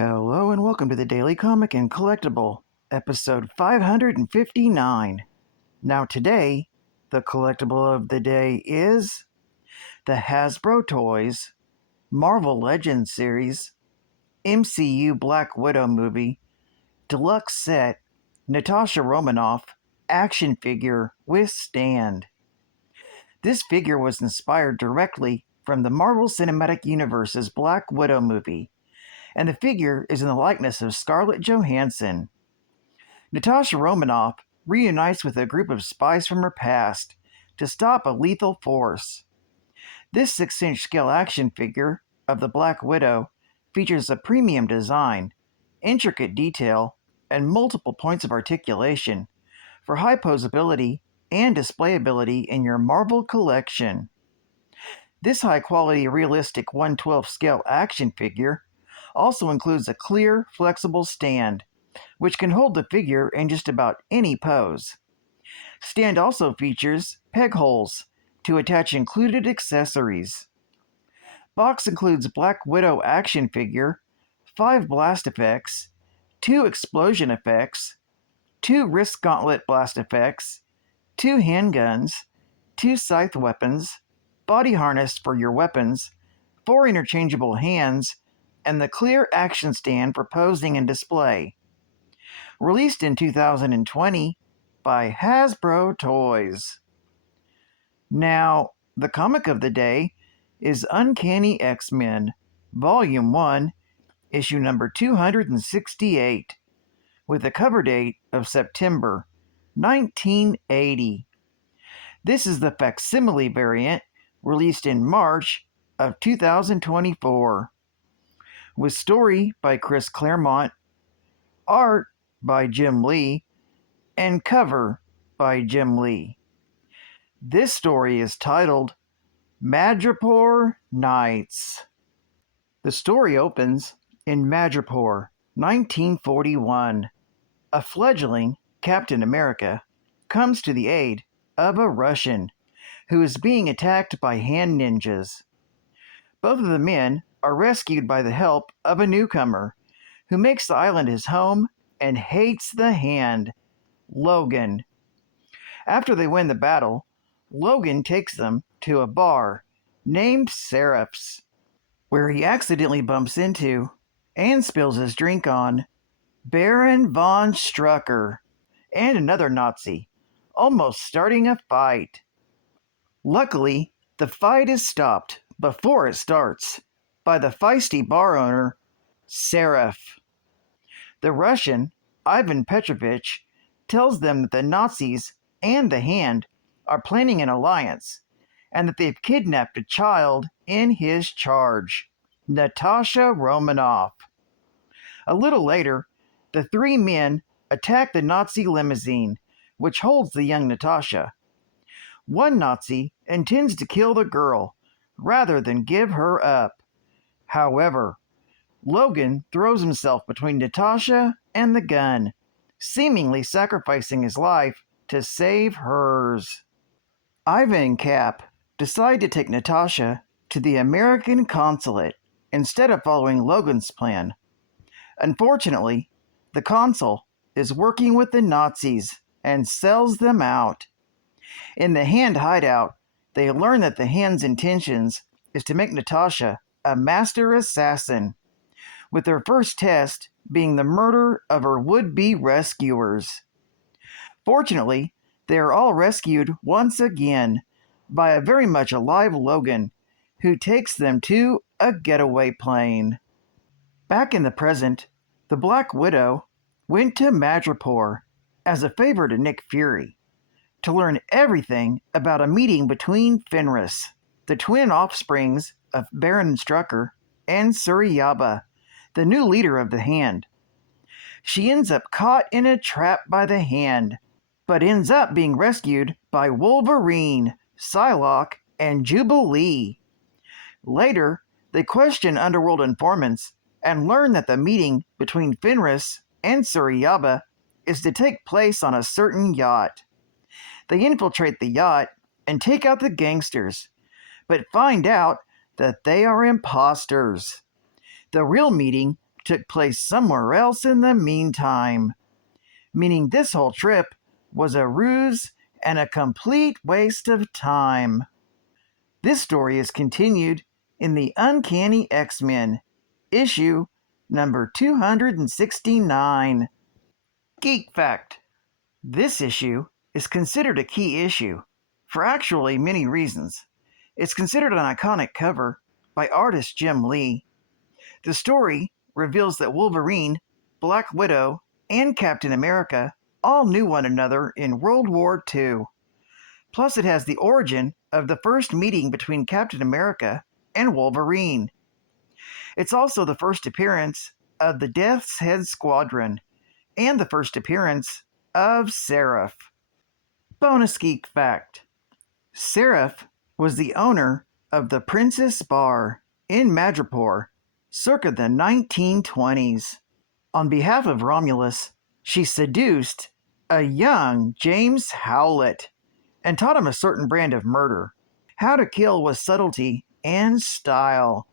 Hello and welcome to the Daily Comic and Collectible, episode 559. Now today, the collectible of the day is the Hasbro Toys Marvel Legends series MCU Black Widow movie deluxe set Natasha Romanoff action figure with stand. This figure was inspired directly from the Marvel Cinematic Universe's Black Widow movie, and the figure is in the likeness of Scarlett Johansson. Natasha Romanoff reunites with a group of spies from her past to stop a lethal force. This 6-inch scale action figure of the Black Widow features a premium design, intricate detail, and multiple points of articulation for high posability and displayability in your Marvel collection. This high-quality realistic 1/12 scale action figure also includes a clear, flexible stand, which can hold the figure in just about any pose. Stand also features peg holes to attach included accessories. Box includes Black Widow action figure, 5 blast effects, 2 explosion effects, 2 wrist gauntlet blast effects, 2 handguns, 2 scythe weapons, body harness for your weapons, 4 interchangeable hands, and the clear action stand for posing and display. Released in 2020 by Hasbro Toys. Now, the comic of the day is Uncanny X-Men, Volume 1, issue number 268, with a cover date of September 1980. This is the facsimile variant released in March of 2024. With story by Chris Claremont, art by Jim Lee, and cover by Jim Lee. This story is titled Madripoor Nights. The story opens in Madripoor, 1941. A fledgling Captain America comes to the aid of a Russian who is being attacked by hand ninjas. Both of the men are rescued by the help of a newcomer who makes the island his home and hates the Hand, Logan. After they win the battle, Logan takes them to a bar named Seraph's, where he accidentally bumps into and spills his drink on Baron von Strucker and another Nazi, almost starting a fight. Luckily, the fight is stopped before it starts by the feisty bar owner, Seraph. The Russian, Ivan Petrovich, tells them that the Nazis and the Hand are planning an alliance, and that they've kidnapped a child in his charge, Natasha Romanoff. A little later, the 3 men attack the Nazi limousine, which holds the young Natasha. One Nazi intends to kill the girl rather than give her up. However, Logan throws himself between Natasha and the gun, seemingly sacrificing his life to save hers. Ivan and Cap decide to take Natasha to the American consulate instead of following Logan's plan. Unfortunately, the consul is working with the Nazis and sells them out. In the Hand hideout, they learn that the Hand's intentions is to make Natasha a master assassin, with their first test being the murder of her would-be rescuers. Fortunately, they are all rescued once again by a very much alive Logan, who takes them to a getaway plane. Back in the present, the Black Widow went to Madripoor as a favor to Nick Fury to learn everything about a meeting between Fenris, the twin offsprings of Baron Strucker, and Suryaba, the new leader of the Hand. She ends up caught in a trap by the Hand, but ends up being rescued by Wolverine, Psylocke, and Jubilee. Later, they question underworld informants and learn that the meeting between Fenris and Suryaba is to take place on a certain yacht. They infiltrate the yacht and take out the gangsters, but find out that they are imposters. The real meeting took place somewhere else in the meantime, meaning this whole trip was a ruse and a complete waste of time. This story is continued in the Uncanny X-Men, issue number 269. Geek Fact: this issue is considered a key issue for actually many reasons. It's considered an iconic cover by artist Jim Lee. The story reveals that Wolverine, Black Widow, and Captain America all knew one another in World War II. Plus, it has the origin of the first meeting between Captain America and Wolverine. It's also the first appearance of the Death's Head Squadron and the first appearance of Seraph. Bonus Geek Fact: Seraph was the owner of the Princess Bar in Madripoor circa the 1920s. On behalf of Romulus, she seduced a young James Howlett and taught him a certain brand of murder, how to kill with subtlety and style.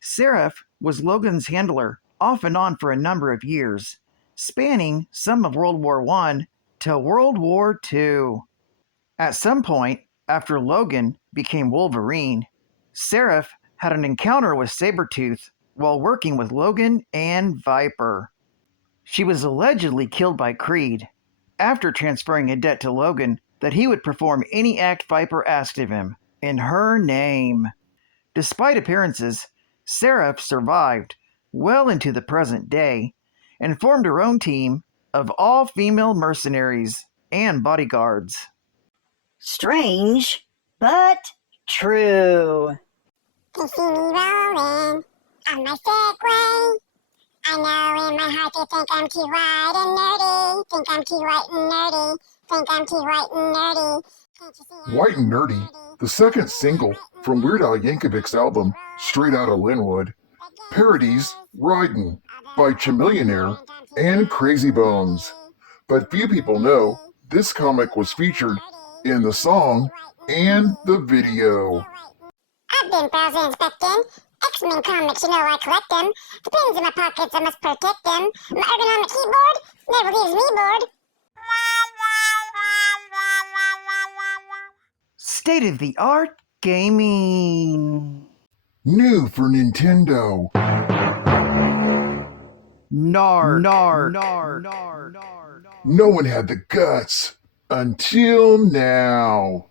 Seraph was Logan's handler off and on for a number of years, spanning some of World War I to World War II. At some point, after Logan became Wolverine, Seraph had an encounter with Sabretooth while working with Logan and Viper. She was allegedly killed by Creed after transferring a debt to Logan that he would perform any act Viper asked of him in her name. Despite appearances, Seraph survived well into the present day and formed her own team of all-female mercenaries and bodyguards. Strange, but true. They see me rolling on my Segway. I know in my heart they think I'm too white and nerdy. Think I'm too white and nerdy. Think I'm too white and nerdy. White and Nerdy, the second single from Weird Al Yankovic's album Straight Outta Linwood, parodies Ridin' by Chamillionaire and Crazy Bones. But few people know this comic was featured in the song and the video. I've been browsing inspecting X-Men comics, you know I collect them. The pins in my pockets, I must protect them. My ergonomic keyboard never leaves me bored. State-of-the-art gaming. New for Nintendo. Narc. No one had the guts until now.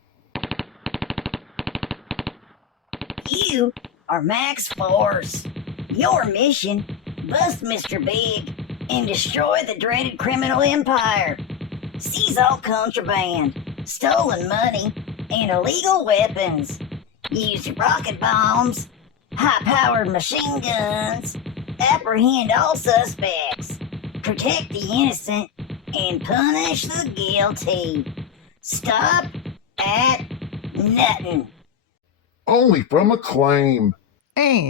You are Max Force. Your mission: bust Mr. Big and destroy the dreaded criminal empire. Seize all contraband, stolen money, and illegal weapons. Use rocket bombs, high-powered machine guns, apprehend all suspects, protect the innocent, and punish the guilty. Stop at nothing. Only from Acclaim. And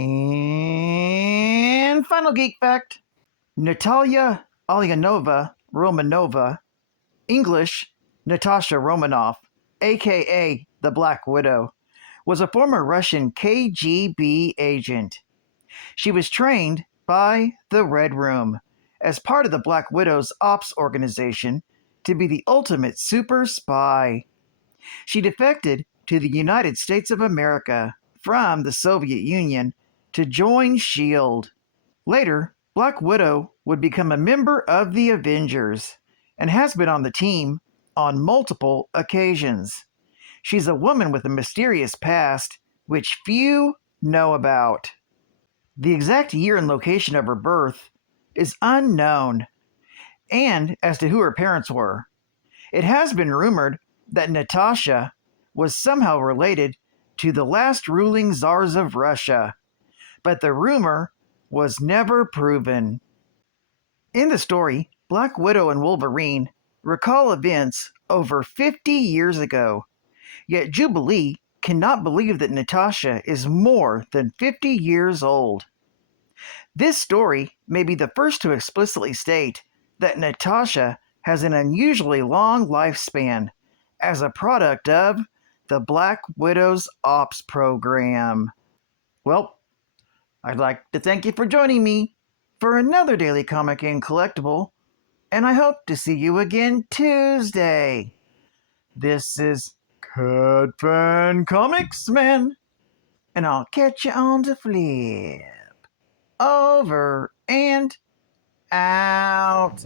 final geek fact: Natalia Alyanova Romanova, English Natasha Romanoff, aka the Black Widow, was a former Russian KGB agent. She was trained by the Red Room as part of the Black Widow's ops organization to be the ultimate super spy. She defected to the United States of America from the Soviet Union to join S.H.I.E.L.D. Later, Black Widow would become a member of the Avengers and has been on the team on multiple occasions. She's a woman with a mysterious past which few know about. The exact year and location of her birth is unknown, and as to who her parents were. It has been rumored that Natasha was somehow related to the last ruling czars of Russia, but the rumor was never proven. In the story, Black Widow and Wolverine recall events over 50 years ago, yet Jubilee cannot believe that Natasha is more than 50 years old. This story may be the first to explicitly state that Natasha has an unusually long lifespan as a product of the Black Widow's Ops program. Well, I'd like to thank you for joining me for another daily comic and collectible, and I hope to see you again Tuesday. This is Cat Fan Comics Man, and I'll catch you on the flip. Over and out.